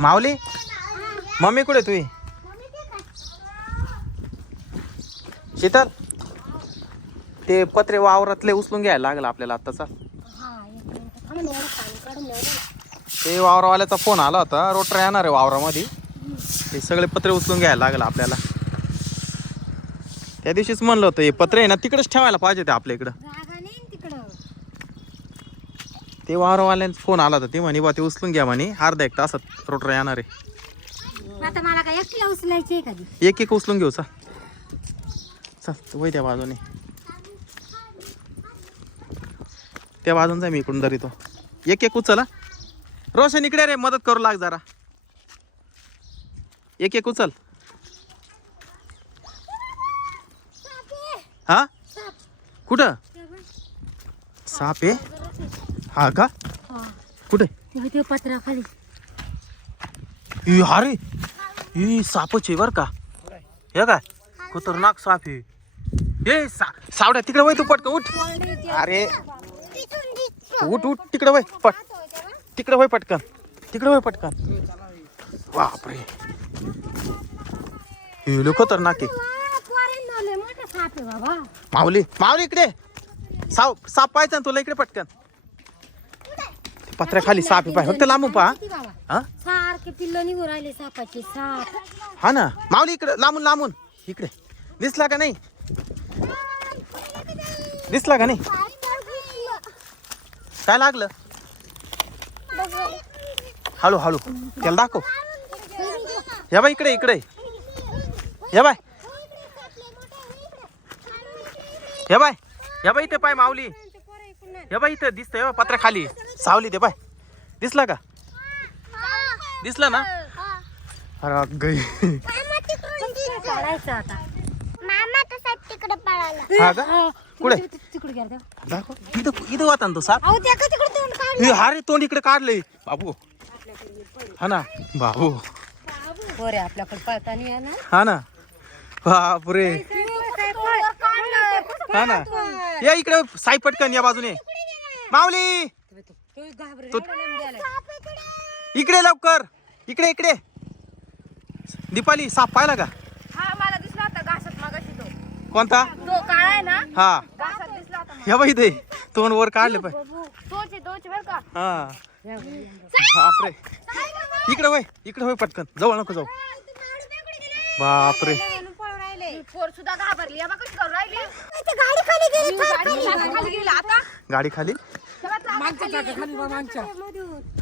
माऊली? Mummy कुठे तुही? शीतल? ते पत्रे वावरातले उचलून घ्यायला लागलं आपल्याला आत्ताचा. ते वावरावाल्याचा फोन आला होता. रोटर येणार आहे वावरामध्ये. ते सगळे पत्रे उचलून घ्यायला लागलं आपल्याला. त्या दिवशीच म्हणलं होतं हे पत्रे आहे ना तिकडेच ठेवायला पाहिजे ते आपल्या इकडं. ते वावरवाल्यांचा फोन आला होता ते म्हणे बा ते उचलून घ्या म्हणे अर्धा एक तासात रोटर येणार आहे. आता मला काय एकटीला उचलायची आहे कधी? एक एक उचलून घेऊ चल चल तू वय त्या बाजूने. त्या बाजून जा मी इकडून धरितो एक एक उचल. रोशन इकडे रे मदत करू लाग जरा. एक एक उचल. हा? कुठं? साप आहे? हा का? कुठे? ते पत्रा खाली. ई अरे. ही सापच आहे बर का. हे काय? खतरनाक साप आहे ए सा सावड्या तिकडे वय तू पटकन उठ. अरे. उठ उठ तिकडे वय पट. तिकडे वय पटकन. तिकडे वय पटकन. बापरे. हे लय खतरनाक आहे. साप माऊली माऊली इकडे. साव साप पाहायचा तुला इकडे पटकन. पत्र्या खाली साप पाय. फक्त लांबून पहा. हा? सारखे पिल्ल निघून राहिले सापाचे साप. हा ना. माऊली इकडे लांबून लांबून. इकडे. दिसला का नाही? दिसला का नाही? काय लागलं? हळू हळू. त्याला दाखव. या बाय इकडे इकडे. या बाय या बाय या बाय इथे पाय माऊली. या बाय इथे दिसतंय हो, पत्रा खाली सावली ते पाय दिसला का? दिसला ना? अरे गई. काढायचं आता मामा तसा तिकडे पळाला. हा का? कुठे? तिकडे गेला तेव्हा. दाखव. इथं तो साप. अहो त्या का तिकडे तोंड काढ हे रे तोंड इकडे काढलंय. बाबू. हा ना? बाबू. पोरे आपल्याकडे पळताना या ना. हा ना? बापरे. हा ना? या इकडे साई पटकन या बाजूने. माऊली! घाबरे इकडे लवकर. इकडे इकडे. दीपाली साप पाहिला का? हा मला दिसला होता घासात मागाशी तो. कोणता? तो काळा आहे ना? हा. घासात दिसला होता हे बाई ते तोंड वर काढले पाय तोच आहे तोच बर का. हा. बापरे. इकडे वय इकडे वय पटकन. जवळ नको जाऊ. बापरे. पोर सुद्धा घाबरली. या बघ कशी करू राहिली. गाडी खाली गेली गाडी खाली?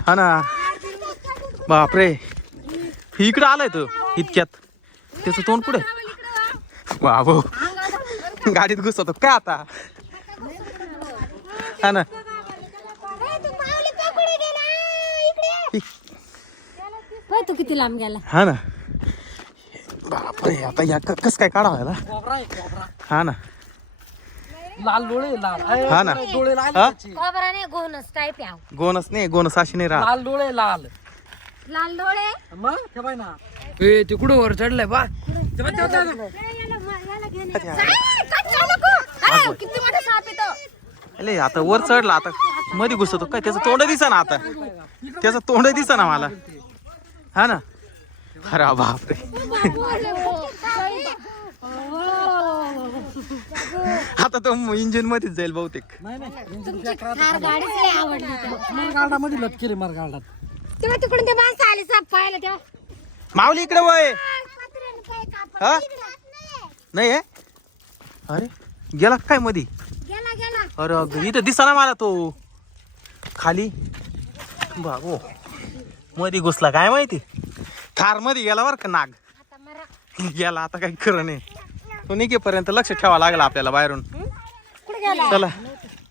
हा ना. बापरे. इकडे आलाय तो इतक्यात. त्याचं तोंड कुठे बाबू गाडीत घुसतो काय आता? हा ना. तू किती लांब गेला. हा ना. बापरे आता या क- कस काय काढावं याला? हा ना. लाल डोळे लाल. अय, हा ना. डोळे लाल हा? त्याचे. कोबराने गोनस टाईप याव गोनस नाही गोनस अशी नाही राहत. लाल डोळे लाल. लाल डोळे? मग ठेवाय ना. ए ते कुठं वर चढलंय बा? तेव्हा तेव्हा तेव्हा. किती मोठा साप येतो अरे आता वर चढला आता मध्ये घुसतो. काय त्याचं तोंड दिसा ना आता त्याचं तोंड दिसा ना मला. हा ना? अरे बापरे. आता तो इंजिन मध्येच जाईल बहुतेक. नाही चेक करा. गाडीच लय आवडली तेव्हा तिकडून ते माणसं आले साप पाहायला तेव्हा. माऊली इकडे वय. हा नाही आहे? अरे गेला काय मधी? गेला गेला. अरे अगं, इथं दिसा ना मला तो. खाली. बाबू. मध्ये घुसला काय माहिती? थारमध्ये गेला बरं का नाग? आता मरा. गेला आता काही खरं नाही. तो निघेपर्यंत लक्ष ठेवा लागलं आपल्याला बाहेरून. कुठे गेला? चला.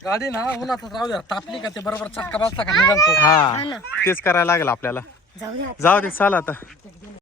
गाडी ना उन्हात राहू द्या. तापली का ते बरोबर चक्का बसता का निघालतो हा तेच करायला लागलं आपल्याला. जाऊ दे जाऊ दे चला आता.